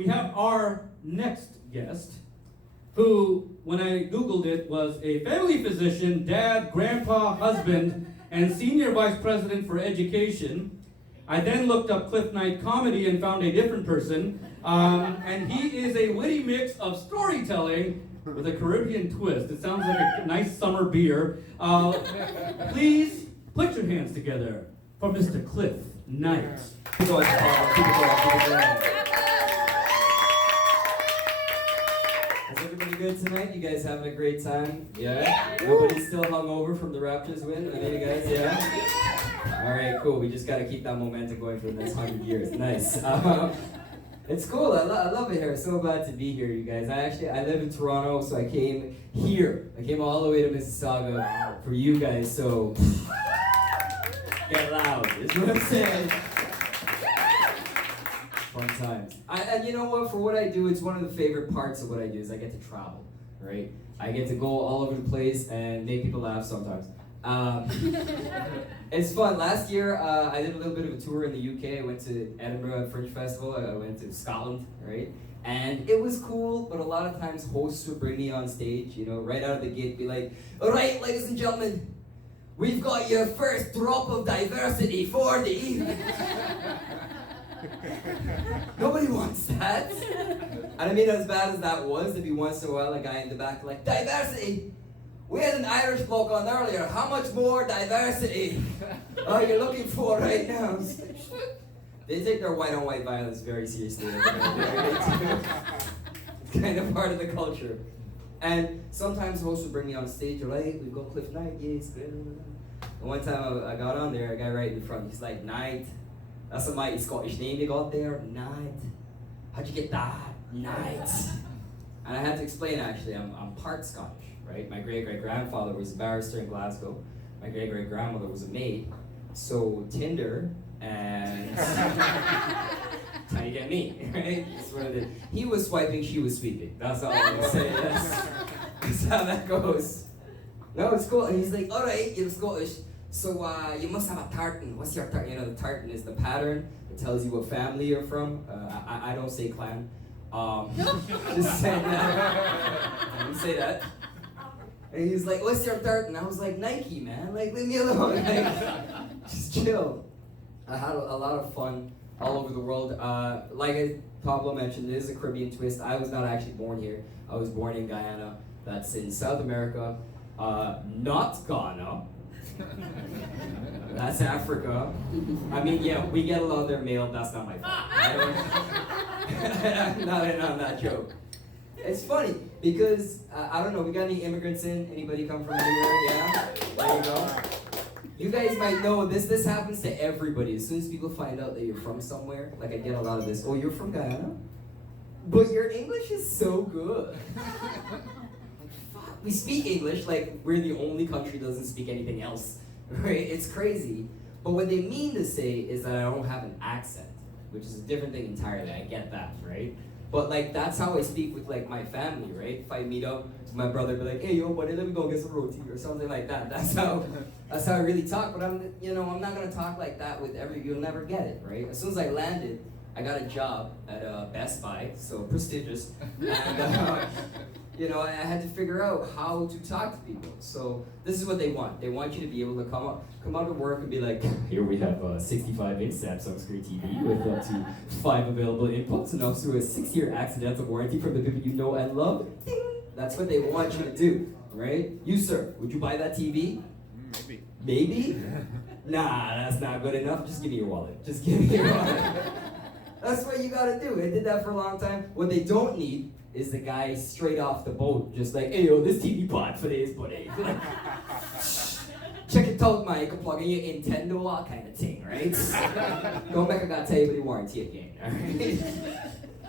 we have our next guest, who, when I Googled it, was a family physician, dad, grandpa, husband, and senior vice president for education. I then looked up Clif Knight comedy and found a different person. And he is a witty mix of storytelling with a Caribbean twist. It sounds like a nice summer beer. Please put your hands together for Mr. Clif Knight. Keep it going, Pablo. Keep it going. Keep it going. Is everybody good tonight? You guys having a great time? Yeah? Nobody's still hungover from the Raptors win? I mean, you guys, yeah? Alright, cool. We just gotta keep that momentum going for the next 100 years. Nice. It's cool. I love it here. So glad to be here, you guys. I live in Toronto, so I came here. I came all the way to Mississauga for you guys, so get loud, is what I'm saying. Fun times. And you know what? For what I do, it's one of the favorite parts of what I do is I get to travel, right? I get to go all over the place and make people laugh sometimes. It's fun. Last year, I did a little bit of a tour in the UK. I went to Edinburgh Fringe Festival. I went to Scotland, right? And it was cool, but a lot of times hosts would bring me on stage, you know, right out of the gate, be like, all right, ladies and gentlemen, we've got your first drop of diversity for the evening. Nobody wants that. And I mean, as bad as that was, there'd be once in a while a guy in the back like, diversity! We had an Irish bloke on earlier. How much more diversity are you looking for right now? They take their white on white violence very seriously. It's kind of part of the culture. And sometimes hosts would bring me on stage, right? We've got Clif Knight, yes. And one time I got on there, a guy right in the front, he's like, Knight. That's a mighty Scottish name you got there, Knight. How'd you get that? Knight. And I had to explain, actually, I'm part Scottish, right? My great-great-grandfather was a barrister in Glasgow. My great-great-grandmother was a maid. So Tinder and how you get me, right? That's what it is. He was swiping, she was sweeping. That's all I'm gonna say. That's how that goes. No, it's cool. And he's like, all right, you're Scottish. So you must have a tartan. What's your tartan? You know, the tartan is the pattern. It tells you what family you're from. I don't say clan. Just saying that. I didn't say that. And he's like, what's your tartan? I was like, Nike, man. Like, leave me alone. Like, just chill. I had a lot of fun all over the world. Like Pablo mentioned, it is a Caribbean twist. I was not actually born here. I was born in Guyana. That's in South America. Not Ghana. That's Africa. I mean, yeah, we get along there male, that's not my fault. I'm not in on that joke. It's funny, because, I don't know, we got any immigrants in? Anybody come from anywhere? Yeah? There you go. You guys might know, this happens to everybody. As soon as people find out that you're from somewhere, like I get a lot of this, oh, you're from Guyana? But your English is so good. We speak English like we're the only country that doesn't speak anything else, right? It's crazy. But what they mean to say is that I don't have an accent, which is a different thing entirely. I get that, right? But like that's how I speak with like my family, right? If I meet up, my brother be like, "Hey, yo, buddy, let me go get some roti," or something like that. That's how I really talk. But I'm not gonna talk like that with you'll never get it, right? As soon as I landed, I got a job at Best Buy, so prestigious. And, I had to figure out how to talk to people. So this is what they want. They want you to be able to come out of work and be like, here we have a 65-inch Samsung screen TV with up to 5 available inputs and also a 6-year accidental warranty from the people you know and love. Ding! That's what they want you to do, right? You, sir, would you buy that TV? Maybe. Maybe? Nah, that's not good enough. Just give me your wallet. Just give me your wallet. That's what you gotta do. I did that for a long time. What they don't need is the guy straight off the boat, just like, hey yo, this TV pod for this, buddy. Like, check it out, man. You can plug in your Nintendo, all kind of thing, right? Don't make a guy tell you about the warranty again, alright?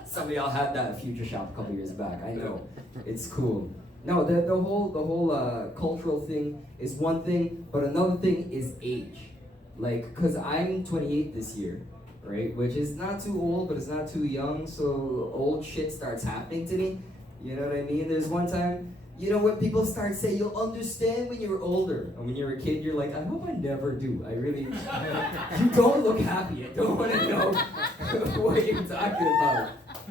Some of y'all had that at Future Shop a couple years back. I know, it's cool. No, the whole cultural thing is one thing, but another thing is age. Like, cause I'm 28 this year. Right? Which is not too old, but it's not too young, so old shit starts happening to me. You know what I mean? There's one time, when people start saying, you'll understand when you're older. And when you're a kid, you're like, I hope I never do. I really, you don't look happy. I don't want to know what you're talking about.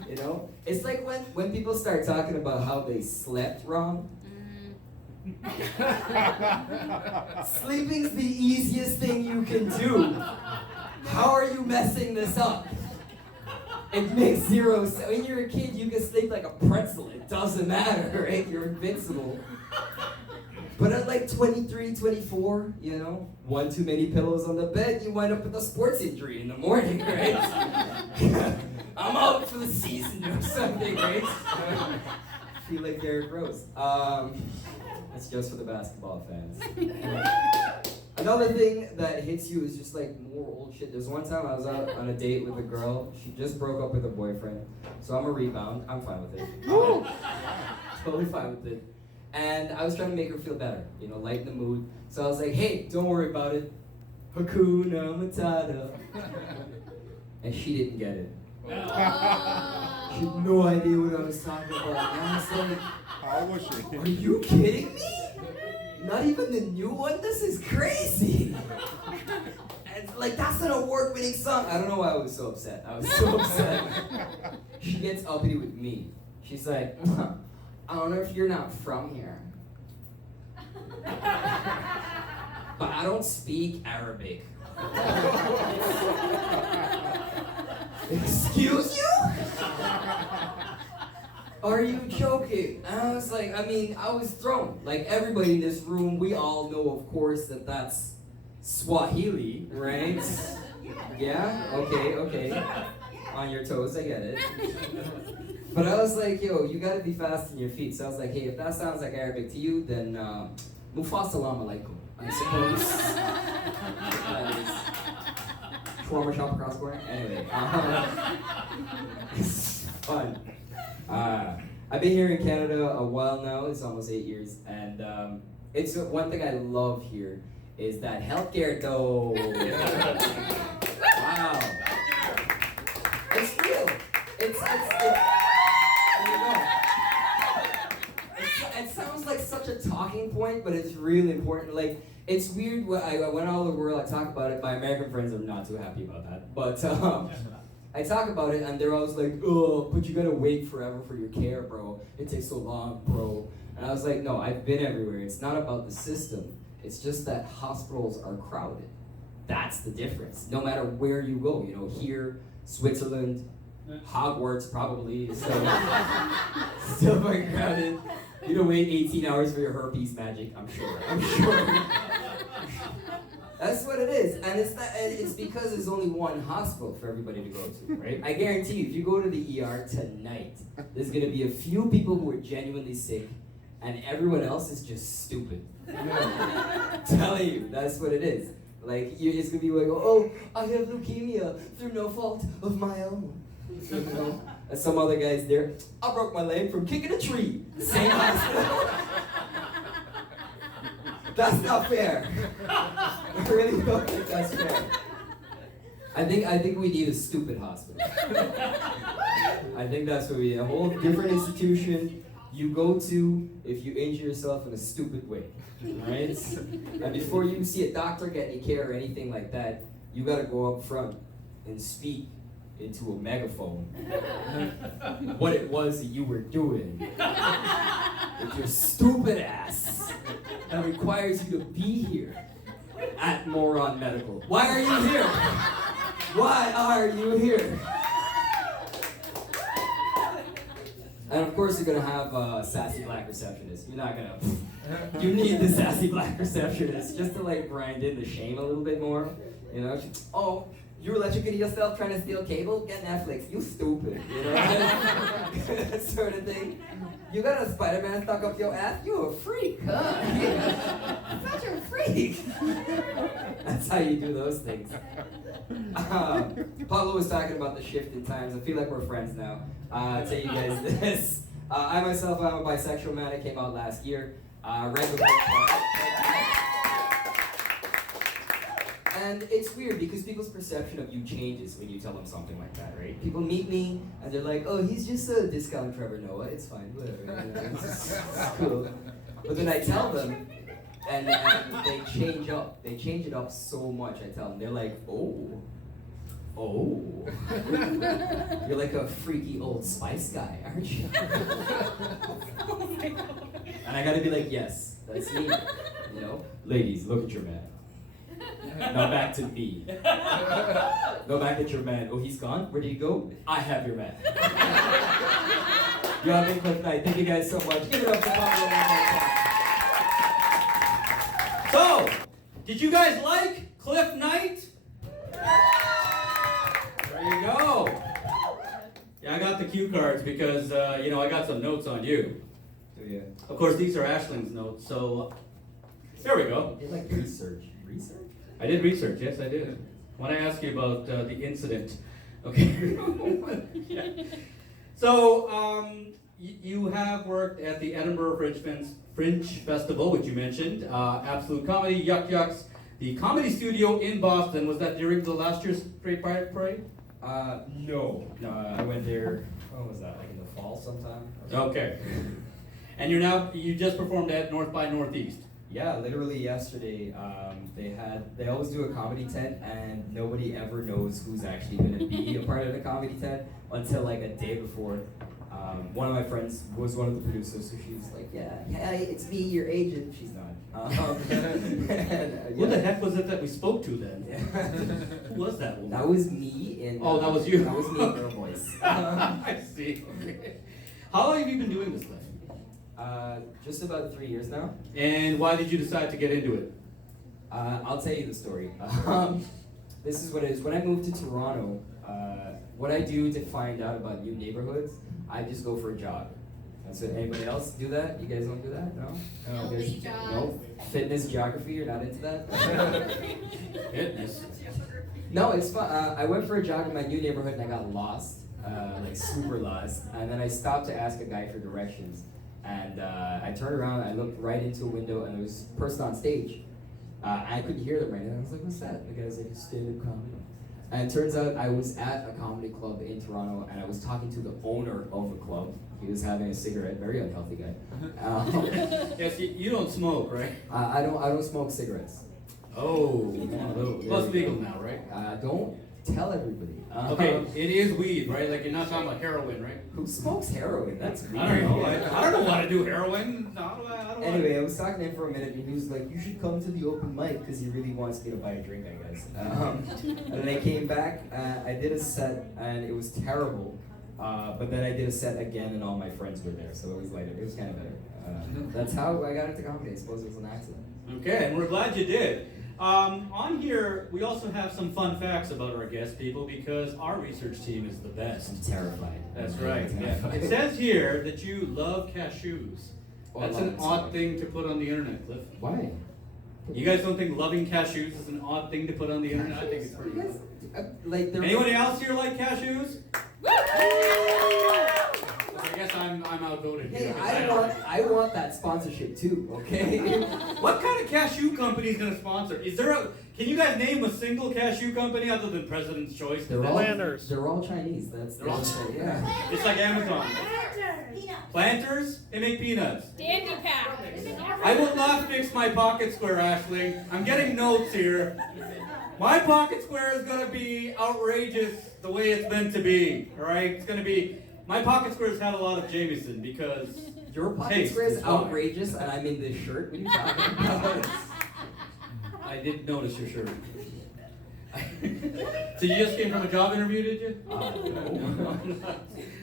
You know? It's like when people start talking about how they slept wrong. Sleeping's the easiest thing you can do. How are you messing this up? It makes zero sense. When you're a kid, you can sleep like a pretzel. It doesn't matter, right? You're invincible. But at like 23, 24, you know, one too many pillows on the bed, you wind up with a sports injury in the morning, right? I'm out for the season or something, right? Feel like Derrick Rose. That's just for the basketball fans. Another thing that hits you is just like more old shit. There's one time I was out on a date with a girl. She just broke up with a boyfriend. So I'm a rebound. I'm fine with it. Totally fine with it. And I was trying to make her feel better, you know, lighten the mood. So I was like, hey, don't worry about it. Hakuna Matata. And she didn't get it. She had no idea what I was talking about. And I was like, how was she? Are you kidding me? Not even the new one? This is crazy. And like, that's an award-winning song. I don't know why I was so upset. I was so upset. She gets uppity with me. She's like, I don't know if you're not from here, but I don't speak Arabic. Excuse you? Are you joking? And I was like, I was thrown. Like everybody in this room, we all know, of course, that that's Swahili, right? Yeah? Okay. On your toes, I get it. But I was like, yo, you gotta be fast on your feet. So I was like, hey, if that sounds like Arabic to you, then Mufa salam alaikum, I suppose. Shawarma shop across the corner. Anyway, it's fun. I've been here in Canada a while now. It's almost 8 years, and it's one thing I love here is that healthcare though. Wow, it's real. It sounds like such a talking point, but it's really important. Like, it's weird when I went all over the world, I talk about it. My American friends are not too happy about that. But I talk about it, and they're always like, oh, but you gotta wait forever for your care, bro. It takes so long, bro. And I was like, no, I've been everywhere. It's not about the system. It's just that hospitals are crowded. That's the difference. No matter where you go, you know, here, Switzerland, Hogwarts probably is still very crowded. You don't wait 18 hours for your herpes magic, I'm sure. That's what it is, and it's because there's only one hospital for everybody to go to, right? I guarantee you, if you go to the ER tonight, there's gonna be a few people who are genuinely sick, and everyone else is just stupid. I'm telling you, that's what it is. Like, it's gonna be like, oh, I have leukemia through no fault of my own. You know? And some other guy's there, I broke my leg from kicking a tree. Same hospital. That's not fair. I really don't think that's fair. I think we need a stupid hospital. I think that's what we need. A whole different institution you go to if you injure yourself in a stupid way. Right? And before you see a doctor get any care or anything like that, you gotta go up front and speak into a megaphone what it was that you were doing with your stupid ass that requires you to be here at Moron Medical. Why are you here? Why are you here? And of course you're gonna have a sassy black receptionist. You're not gonna, you need the sassy black receptionist just to like grind in the shame a little bit more. You know, oh, you electrocuted yourself trying to steal cable? Get Netflix, you stupid, you know? That sort of thing. You got a Spider-Man stuck up your ass? You a freak, huh? Such a freak. That's how you do those things. Pablo was talking about the shift in times. I feel like we're friends now. I'll tell you guys this. I myself, I'm a bisexual man. It came out last year. Right before And it's weird because people's perception of you changes when you tell them something like that, right? People meet me and they're like, oh, he's just a discount Trevor Noah. It's fine, whatever. You know, it's cool. But then I tell them, and they change up. They change it up so much. I tell them, they're like, oh, Oh. You're like a freaky old Spice guy, aren't you? And I gotta be like, yes, that's me. You know? Ladies, look at your man. Now back to me. No, back at your man. Oh, he's gone? Where did he go? I have your man. You have been Clif Knight. Thank you guys so much. Give it up for Pablo one more time. So, did you guys like Clif Knight? There you go. Yeah, I got the cue cards because, I got some notes on you. Do you? Of course, these are Ashling's notes, so there we go. You did like research. Research? I did research, yes, I did. When I ask you about the incident. Okay. Yeah. So, you have worked at the Edinburgh Fringe Festival, which you mentioned, Absolute Comedy, Yuck Yucks, the Comedy Studio in Boston. Was that during the last year's Great Pirate Parade? No. I went there, when was that, like in the fall sometime? Okay. And you just performed at North by Northeast. Yeah, literally yesterday, they always do a comedy tent, and nobody ever knows who's actually going to be a part of the comedy tent until like a day before. One of my friends was one of the producers, so she was like, yeah, hey, it's me, your agent. She's not. What the heck was it that we spoke to then? Yeah. Who was that woman? That was me in... Oh, that was you. That was me in Girl Voice. I see. Okay. How long have you been doing this thing? Just about 3 years now. And why did you decide to get into it? I'll tell you the story. This is what it is. When I moved to Toronto, what I do to find out about new neighborhoods, I just go for a jog. That's it. Anybody else do that? You guys don't do that? No? Nobody jogs. No? Fitness, geography, you're not into that? Fitness. No, it's fun. I went for a jog in my new neighborhood and I got lost, like super lost. And then I stopped to ask a guy for directions. And I turned around, I looked right into a window, and there was a person on stage. I couldn't hear them right now. I was like, what's that? The guy's like, stand-up comedy. And it turns out I was at a comedy club in Toronto, and I was talking to the owner of the club. He was having a cigarette, very unhealthy guy. Yes, you don't smoke, right? I don't smoke cigarettes. Oh, well, it's legal now, right? Don't tell everybody. Okay, it is weed, right? Like you're not talking about heroin, right? Who smokes heroin? That's weird. I don't know. I don't know how to do heroin. Anyway, I was talking to him for a minute, and he was like, you should come to the open mic, because he really wants me to buy a drink, I guess. And then I came back, I did a set, and it was terrible. But then I did a set again, and all my friends were there, so it was later. It was kind of better. That's how I got into comedy. I suppose it was an accident. Okay, and we're glad you did. On here, we also have some fun facts about our guest people because our research team is the best. I'm terrified. That's right. Yeah. It says here that you love cashews. Oh, That's an odd thing to put on the internet, Cliff. Why? You guys don't think loving cashews is an odd thing to put on the internet? I think it's pretty Yes. odd. Anyone else here like cashews? I guess I'm outvoted Hey, here. I want that sponsorship too, okay? What kind of cashew company is going to sponsor? Can you guys name a single cashew company other than President's Choice? They're all Chinese. That's yeah. It's like Amazon. Peanuts. Planters, they make peanuts. Dandy Pack. I will not fix my pocket square, Ashley. I'm getting notes here. My pocket square is going to be outrageous the way it's meant to be, all right? It's going to be... My pocket squares had a lot of Jameson because... Your pocket taste square is is why. outrageous, and I'm in this shirt. What are you talking about? I didn't notice your shirt. So you just came from a job interview, did you? No.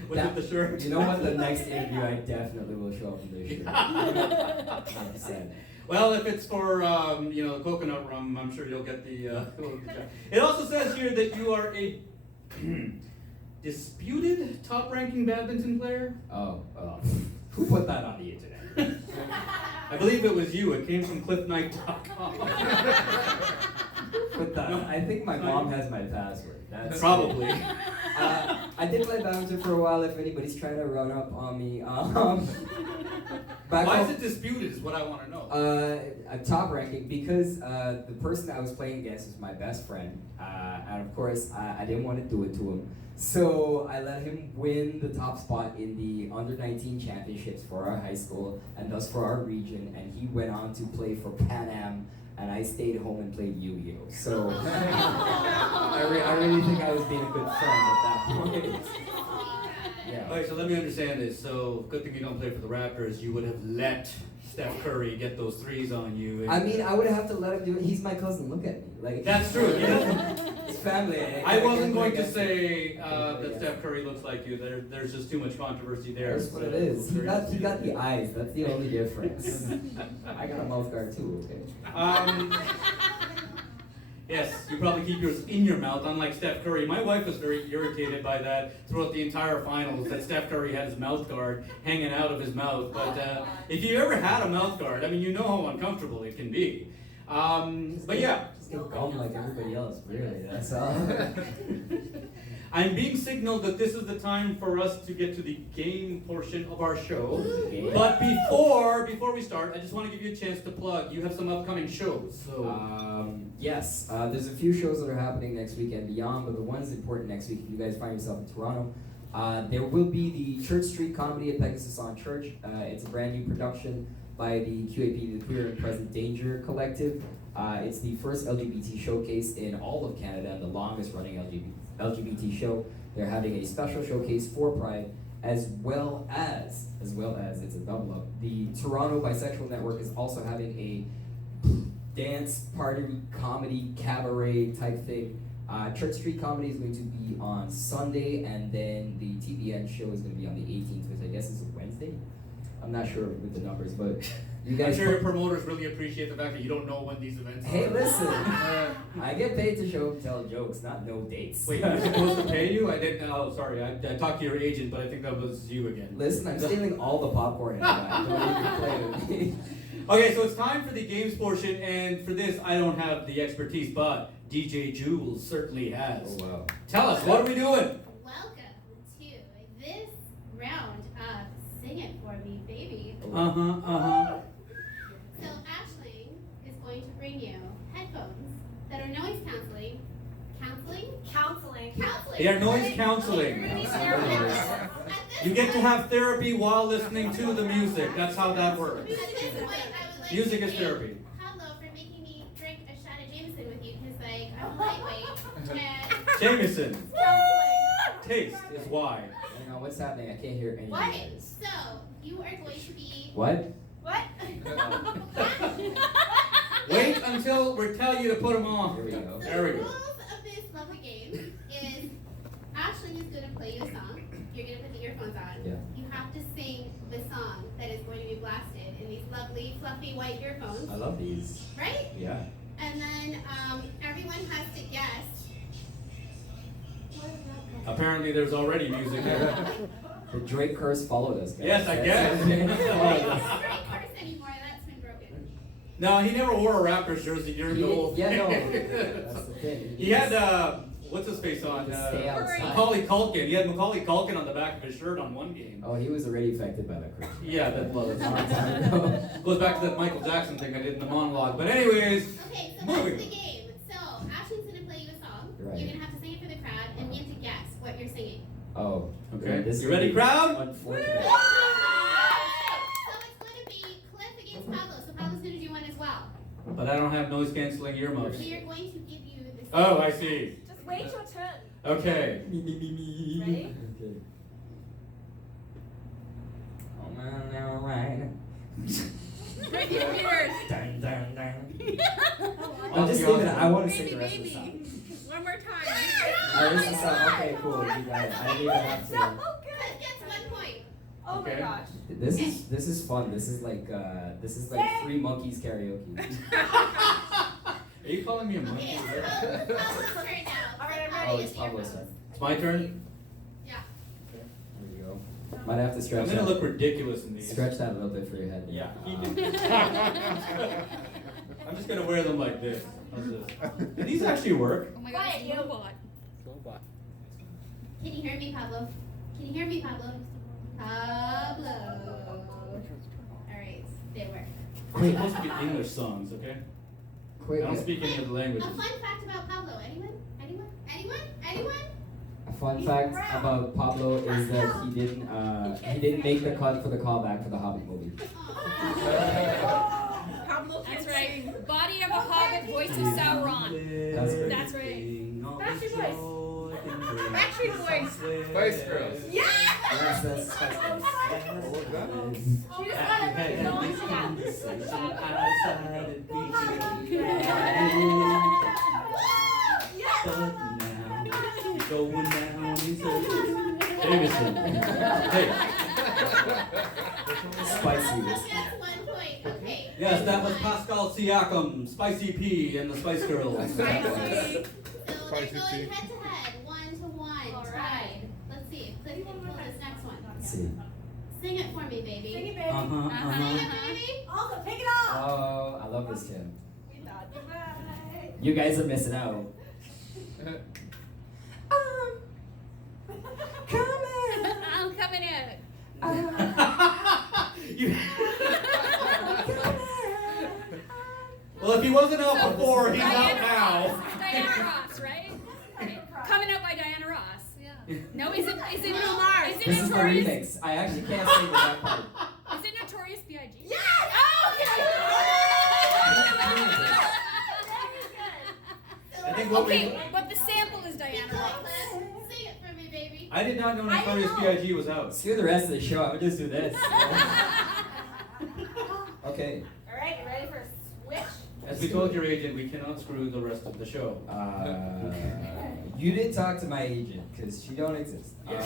Was it the shirt? You know what? The next interview, I definitely will show up in this shirt. 100%. Well, if it's for coconut rum, I'm sure you'll get the. It also says here that you are a disputed top-ranking badminton player. Oh, who put that on the internet? I believe it was you. It came from cliffknight.com. Put that. I think my mom has my password. That's Probably. I did play badminton for a while. If anybody's trying to run up on me, Why is it disputed? Is what I want to know. Top ranking because the person I was playing against was my best friend, and of course I didn't want to do it to him. So I let him win the top spot in the under-19 championships for our high school and thus for our region, and he went on to play for Pan Am, and I stayed home and played Yu-Gi-Oh. So I I really think I was being a good friend at that point. Yeah. Alright, so let me understand this. So, good thing you don't play for the Raptors. You would have let Steph Curry get those threes on you. And I mean, I would have to let him do it. He's my cousin. Look at me. Like that's true. He doesn't. It's family. I wasn't going to say that Steph Curry looks like you. There's just too much controversy there. That's what it is. He got the eyes. That's the only difference. I got a mouth guard too. Okay. Yes, you probably keep yours in your mouth, unlike Steph Curry. My wife was very irritated by that throughout the entire finals, that Steph Curry had his mouth guard hanging out of his mouth. But if you ever had a mouth guard, I mean, you know how uncomfortable it can be. But yeah. Just get gum like everybody else, really. That's all. I'm being signaled that this is the time for us to get to the game portion of our show. But before we start, I just want to give you a chance to plug. You have some upcoming shows. So yes, there's a few shows that are happening next week and beyond, but the one's important next week if you guys find yourself in Toronto. There will be the Church Street Comedy at Pegasus on Church. It's a brand new production by the QAP, the Queer and Present Danger Collective. It's the first LGBT showcase in all of Canada and the longest running LGBT show. They're having a special showcase for Pride, as well as it's a double up. The Toronto Bisexual Network is also having a dance party comedy cabaret type thing. Church Street Comedy is going to be on Sunday, and then the TBN show is going to be on the 18th, which I guess is a Wednesday. I'm not sure with the numbers, but you guys. I'm sure your promoters really appreciate the fact that you don't know when these events are. Hey, listen, I get paid to show up and tell jokes, not no dates. Wait, you're supposed to pay you? I didn't. Oh, sorry. I talked to your agent, but I think that was you again. Listen, I'm stealing all the popcorn. Don't even play with me. Okay, so it's time for the games portion, and for this, I don't have the expertise, but DJ Jules certainly has. Oh wow. Tell us, what are we doing? Welcome to this round of Sing It For Me, Baby. So Aisling is going to bring you headphones that are noise canceling. Counseling. They are noise counseling. You get to have therapy while listening to the music. That's how that works. At this point, I would like Music to is thank therapy. Pablo for making me drink a shot of Jameson with you, because like I'm lightweight and Jameson. Taste is why. Hang on, what's happening? I can't hear anything. What? So you are going to be What? Wait until we tell you to put them on. Here we go. So There we the go. rules of this lovely game is Aisling is going to play you a song. You're going to put the earphones on. Yeah. You have to sing the song that is going to be blasted in these lovely, fluffy white earphones, I love these. right? Yeah. And then everyone has to guess. What is that? Apparently, there's already music here. The Drake curse followed us, guys. Yes, I guess. It's not straight curse anymore. That's been broken. No, he never wore a Raptors jersey during the whole Yeah, no. thing. That's the thing. He had, what's his face on? Stay outside. Macaulay Culkin. He had Macaulay Culkin on the back of his shirt on one game. Oh, he was already affected by that curse. Yeah, that's A long time ago. goes back to that Michael Jackson thing I did in the monologue. But anyways, Okay, so moving. that's the game. So Ashley's going to play you a song. Right. You're going to have to sing it for the crowd, and you have to guess what you're singing. Oh. Okay. This You is ready, crowd? Unfortunate. So it's going to be Cliff against Pablo. So Pablo's going to do one as well. But I don't have noise canceling earmuffs. We are going to give you the Oh, I see. Just wait your turn. Okay. Ready? Okay. Oh man, now right. Break your ears. Dun, dun, dun. Oh, I'm just leaving it. I want to baby, sing the rest of the baby. song. One more time. Alright, this is the song. Okay, cool. You got it. I didn't even have to. Cliff gets 1 point. Oh Okay. my gosh. This is fun. This is like Three Monkeys karaoke. Are you calling me a monkey? Okay, so Pablo's turn now. Alright, I'm How ready. Oh, do you it's get your Pablo's phone? turn. It's my turn. Yeah. There you go. Might have to I'm stretch gonna that. look ridiculous in these. Stretch that a little bit for your head. Yeah. I'm just gonna wear them like this. How's this? Do these actually work? Oh my god, it's a robot. Can you hear me, Pablo? Can you hear me, Pablo? Pablo. Alright, they work. We're supposed to be English songs, okay? I Quick. don't speak any of the A languages. fun fact about Pablo. Anyone? A fun fact about Pablo is that he didn't make the cut for the callback for the Hobbit movie. Aw. Pablo That's can right. sing. Body of a hobbit, voice of Sauron. That's great. That's right. That's good. Backstreet Boys. Spice Girls. Yeah! Yes, that's Spice Girls. She just got everything going. Going down in circles. Jameson. Hey. Spicy whiskey. Just 1 point. Okay. Yes, that was Pascal Siakam, Spicy P, and the Spice Girls. So they're Spicy going tea. head to head, 1-1. All right. Tied. Let's see if Cliff can pull this next one. Let's see. Sing it for me, baby. Sing it, baby. Sing it, baby. Also, pick it up. Oh, I love this tune. We thought goodbye. You guys are missing out. I'm coming in. You- Well, if he wasn't out before, he's out now. Diana Ross, right? Coming up by Diana Ross. Yeah. No, is it This is the Notorious? remix. I actually can't sing that part. Is it Notorious B.I.G.? Yes! Oh, I think what okay, we. but the sample is Diana Ross. Sing it for me, baby. I did not know Notorious B.I.G. was out. Screw the rest of the show. I'm gonna just do this. Okay. All right, you ready for a switch? As we told your agent, we cannot screw the rest of the show. You didn't talk to my agent because she don't exist. This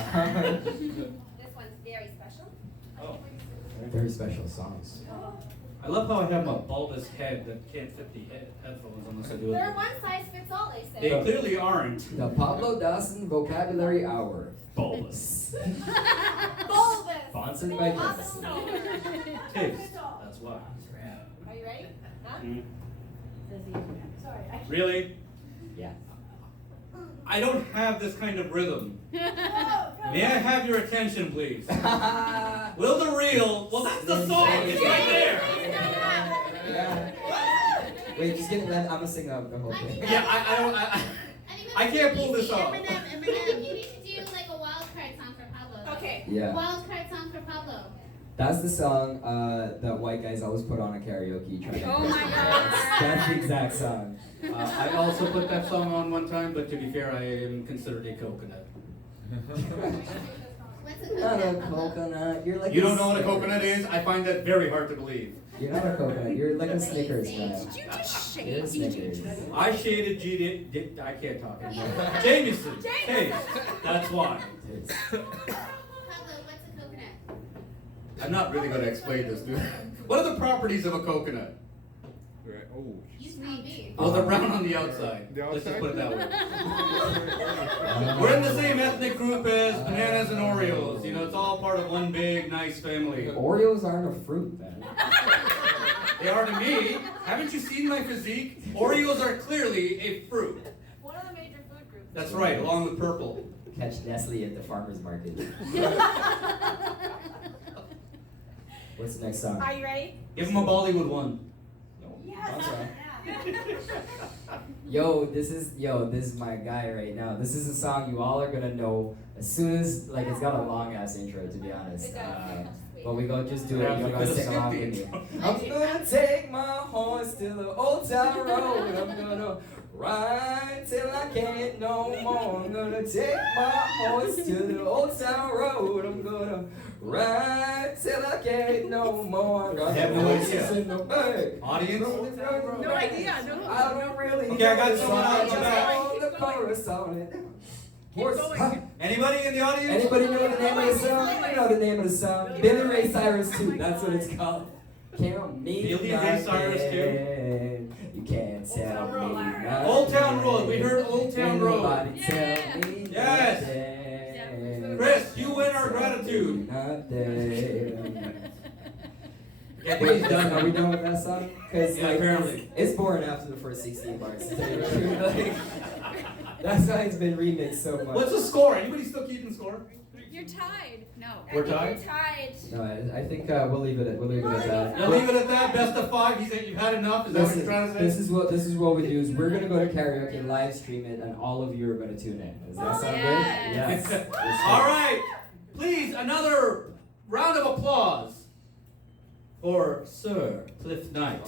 one's very special. Oh. Very special songs. I love how I have my bulbous head that can't fit the headphones unless I do They're it. one size fits all, they They say. clearly aren't The Pablo Dassen Vocabulary Hour. bulbous. Bulbous. Sponsored by Dassen. Taste. That's why. Are you ready? Huh? Mm. Sorry. Really? Yeah. I don't have this kind of rhythm. May I have your attention, please? Will the real? Well, that's the song. It's right there. Yeah. Wait, just give me that. I'm gonna sing the whole thing. Yeah, I don't. I can't pull this off. Eminem. I think you need to do like a wild card song for Pablo. Okay. Yeah. Wild card song for Pablo. That's the song that white guys always put on a karaoke trying to Oh my God. That's the exact song. I also put that song on one time, but to be fair, I am considered a coconut. What's a Not a coconut, Pablo? coconut. You're like You don't know what a coconut is? I find that very hard to believe. You're not a coconut. You're like a Snickers guy. Did you just You're a shade Snickers. I shaded I can't talk anymore. Jameson. Taste. That's why. Pablo, what's a coconut? I'm not really going to explain this, dude. What are the properties of a coconut? Right. Oh. You tell me. Well, they're brown on the outside. The Let's just outside? put it that way. We're in the same ethnic group as bananas and Oreos. You know, it's all part of one big, nice family. Oreos aren't a fruit, man. They are to me. Haven't you seen my physique? Oreos are clearly a fruit. One of the major food groups. That's right, along with purple. Catch Nestle at the farmer's market. What's the next song? Are you ready? Give him a Bollywood one. Yes. Yo, this is my guy right now. This is a song you all are gonna know as soon as it's got a long ass intro, to be honest. It does. But we go just do it. Yeah, You're we gonna could've sing along skipped with the me. intro. I'm gonna take my horse to the old town road. I'm gonna ride till I can't no more. I'm gonna take my horse to the old town road. I'm gonna ride till I can't no more. Got have no horses idea. in the back. Audience? No idea. No. I don't really Okay, I got know the someone song, else just back. know the chorus on it. Horse. going. Anybody in the audience? Anybody know the name of the song? You know the name of the song. Billy Ray Cyrus 2. That's what it's called. Can't me Billy Ray Cyrus 2? You can't tell me nothing. Old Town Road. We heard Old Town Road. Nobody tell me Yes. nothing. Chris, you win our gratitude. Nothing. Yeah, Wait, done? Are we done with that song? Because Yeah, apparently. it's boring after the first 16 bars. To tell you the truth. Like, that's why it's been remixed so much. What's the score? Anybody still keeping score? You're tied. No. We're tied? You're tied. No, I think we'll leave it at that. You'll leave it at that. Best of 5. You've had enough. Is that what you're trying to say? This is what we do. Is we're gonna go to karaoke, live stream it, and all of you are gonna tune in. Does that sound good? Yes. Yes. All right. Please, another round of applause for Sir Clif Knight.